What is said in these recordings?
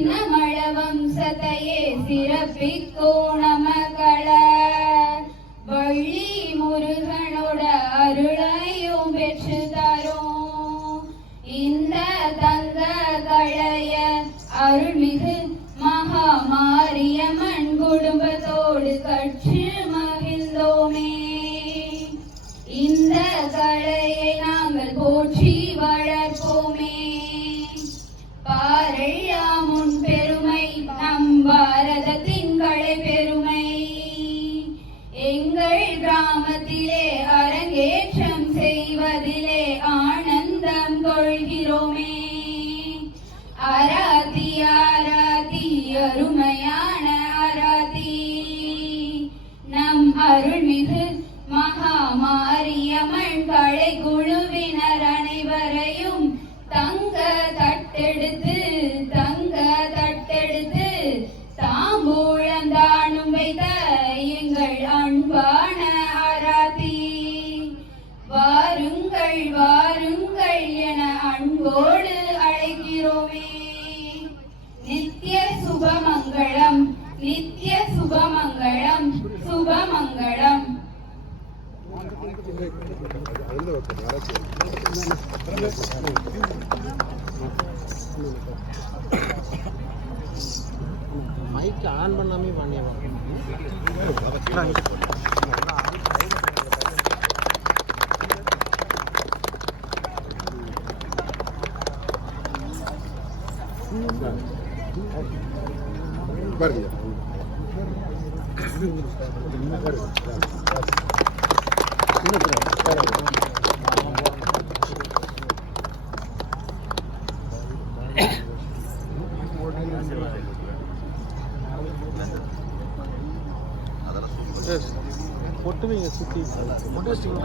ಚಿನ್ನಮಳ ವಂಶತೆಯೇ ಸಿರಪಿಕ್ಕೋ ನಮಗಳ வள்ளி முருகனோட அருளையும் பெற்று தரும் இந்த தங்க களைய அருள் ति आरा अरुमयाण आराती नम् अरुणिध வீட்டில் ஆன் பண்ணாமே பண்ணிடுவாங்க Guardia.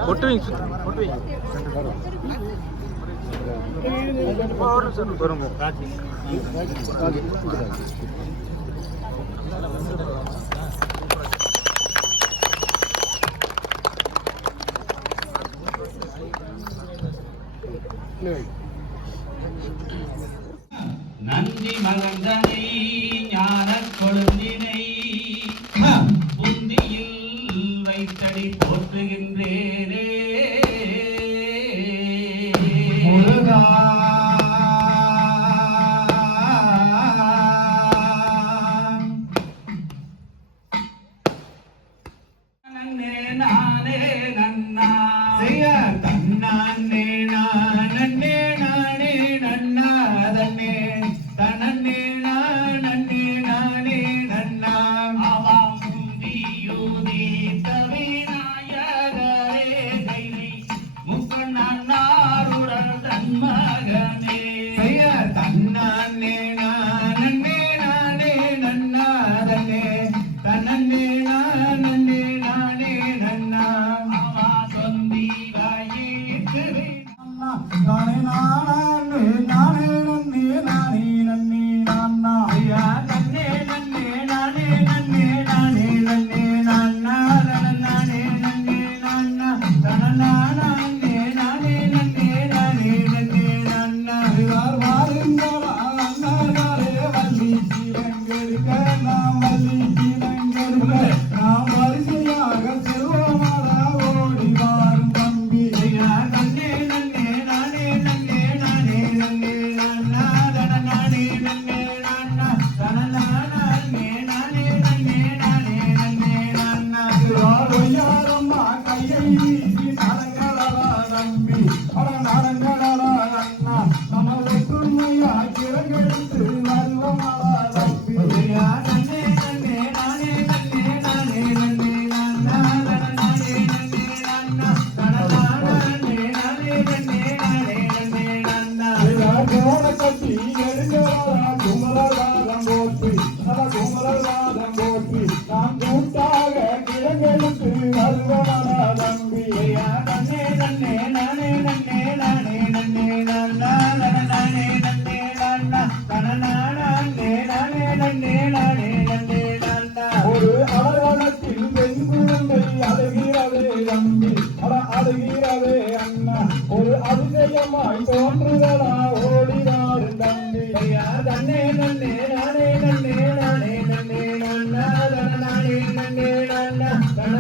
ஒட்டுவீங்க ஒட்டுவீங்க வரும் na na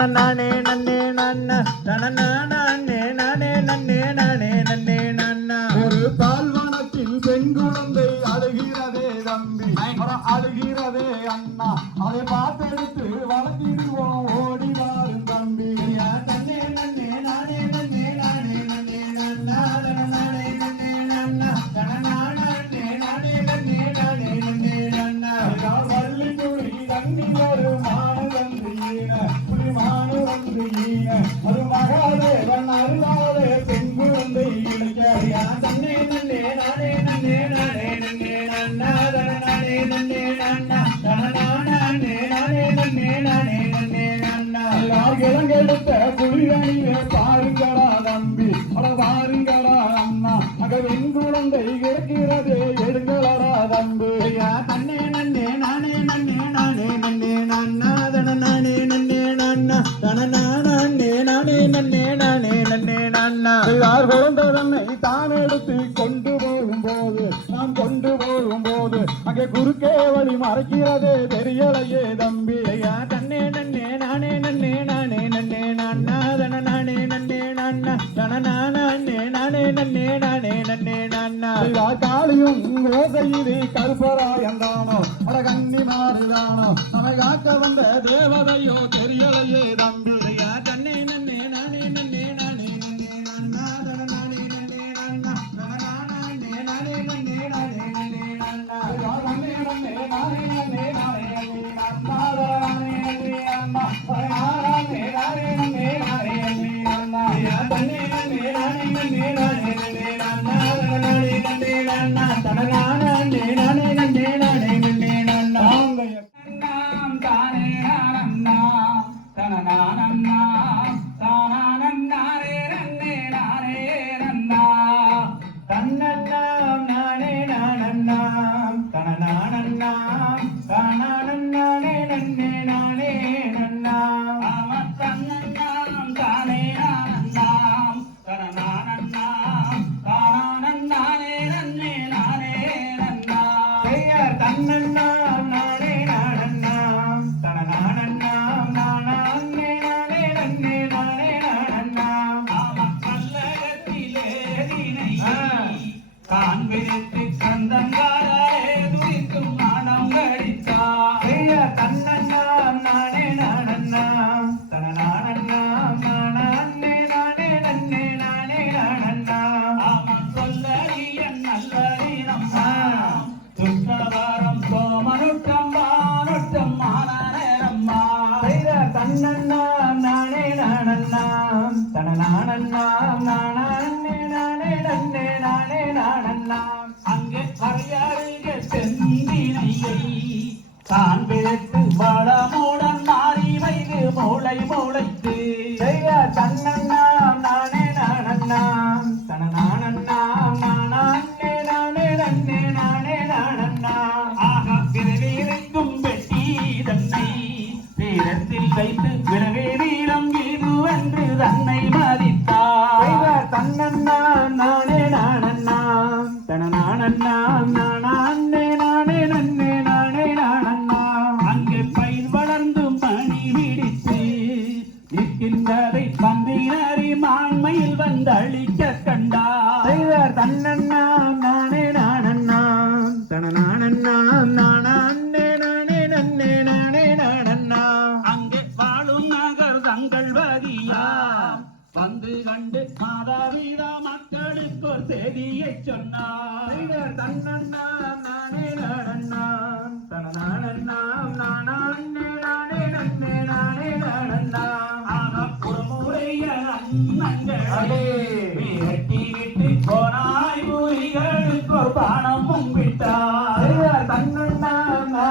ನನ್ನ ನಾಣೆ ನನ್ನೇ ನನ್ನ ನನ್ನ மறைக்கிறதே தெரியலையே தம்பி ஐயா தன்னே நன்னே நானே நன்னே நானே நன்னே நானா தன நானே நன்னே நானா தன நானே நானே நன்னே நானே நன்னே நானா காளியும் ஓசையிது கருப்பராயம் தானோ அட கண்ணி மாறுதானோ? நம்மை காக்க வந்த தேவதையோ தெரியலையே தம்பி. தன்னண்ணா நானே நானண்ணா. தனநானண்ணா நானே நானே நன்னே நானே நானண்ணா. அங்கே வரையாருங்க செந்தினையை தான் பாடலை பயிர்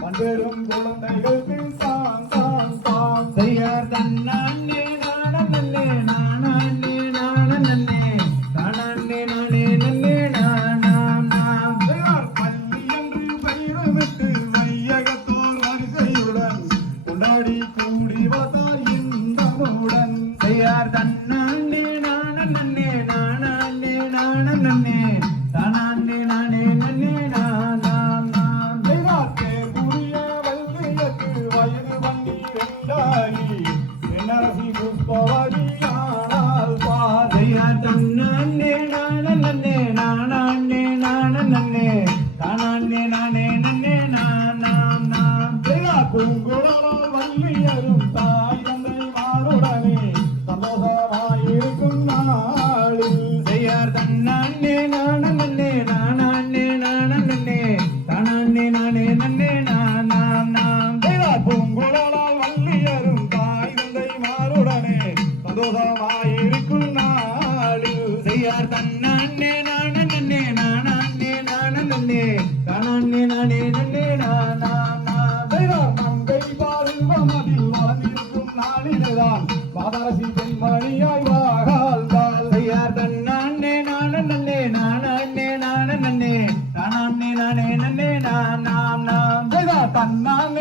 பண்டரும் குழந்தைகள் ನನ್ನೆ ಕಾಣಾನ್ನೇ ನಾನೇ I'm, on.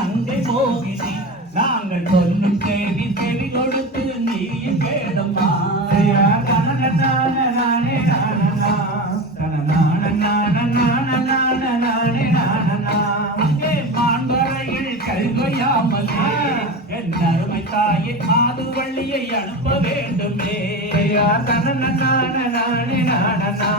நாங்கள் கோவிலை நாங்கள் சொல்லும் கேள்வி செவி கொடுத்து நீயும் கேதம்மா என் அருமை தாயை மாது வள்ளியை அனுப்ப வேண்டுமே. தன நானே நானனா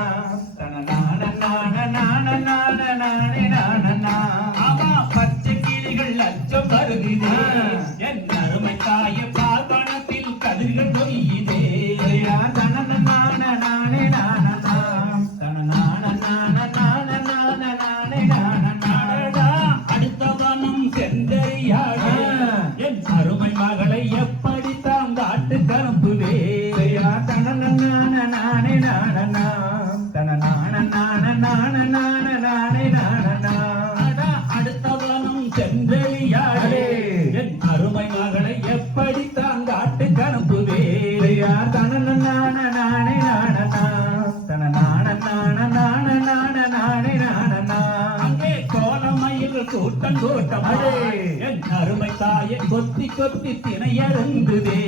என் அருமை தாயை கொத்தி கொத்தி திணையறந்துதே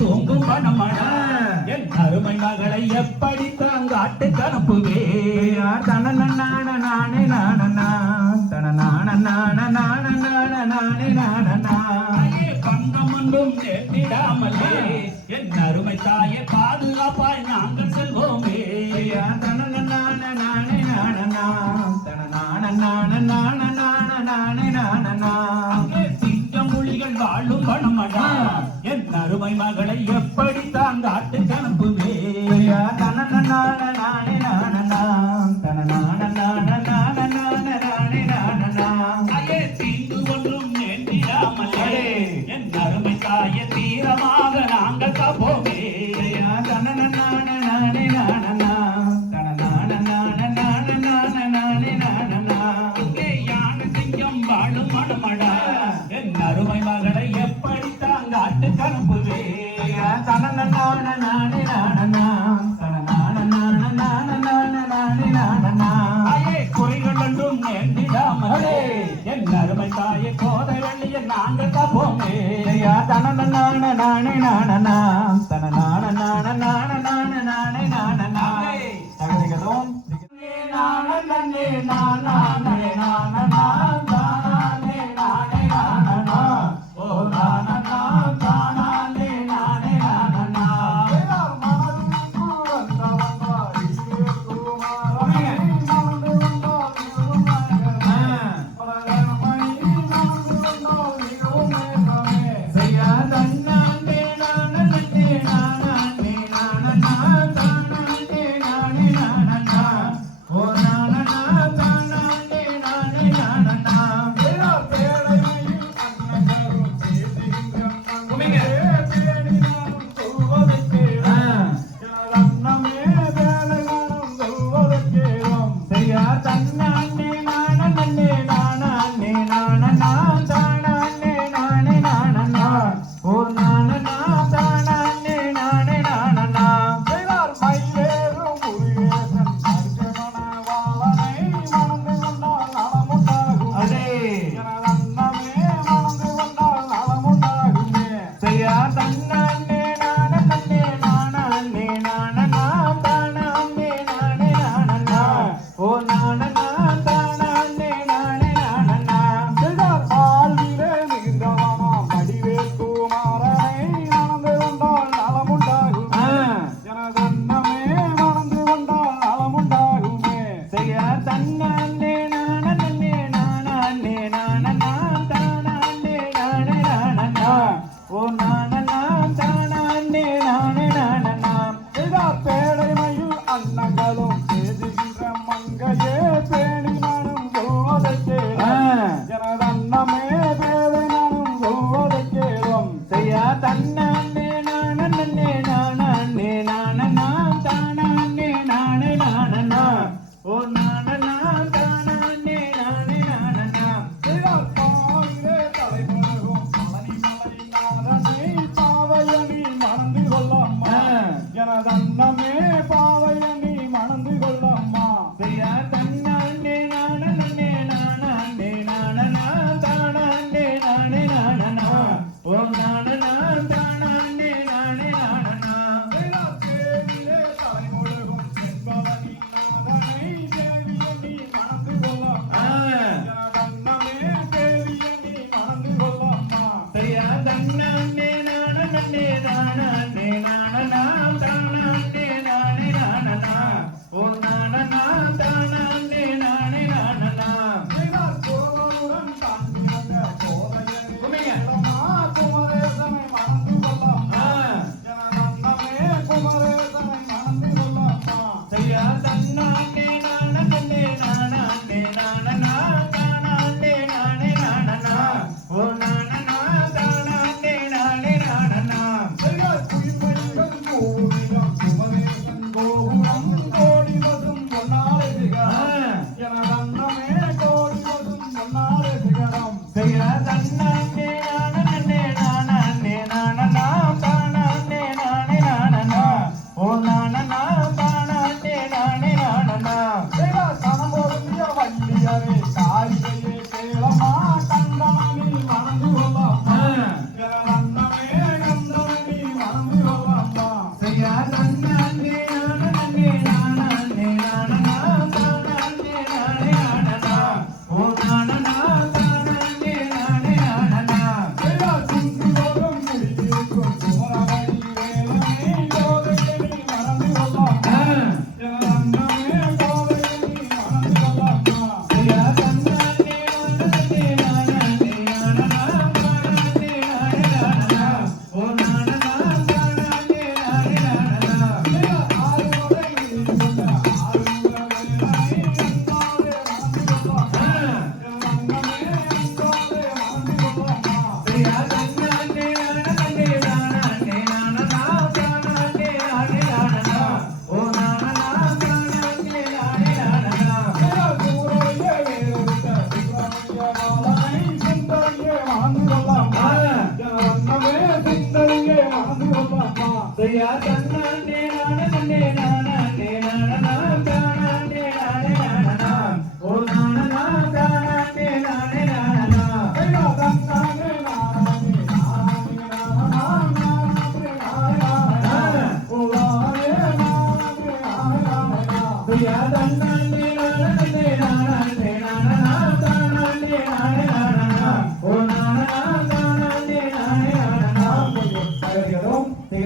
தூங்கும் பணமடா என் அருமை மகளை எப்படி தான் காட்டு கணப்புவே கமலே என் அருமை தாயத்தீ நானே நானே நானே நானே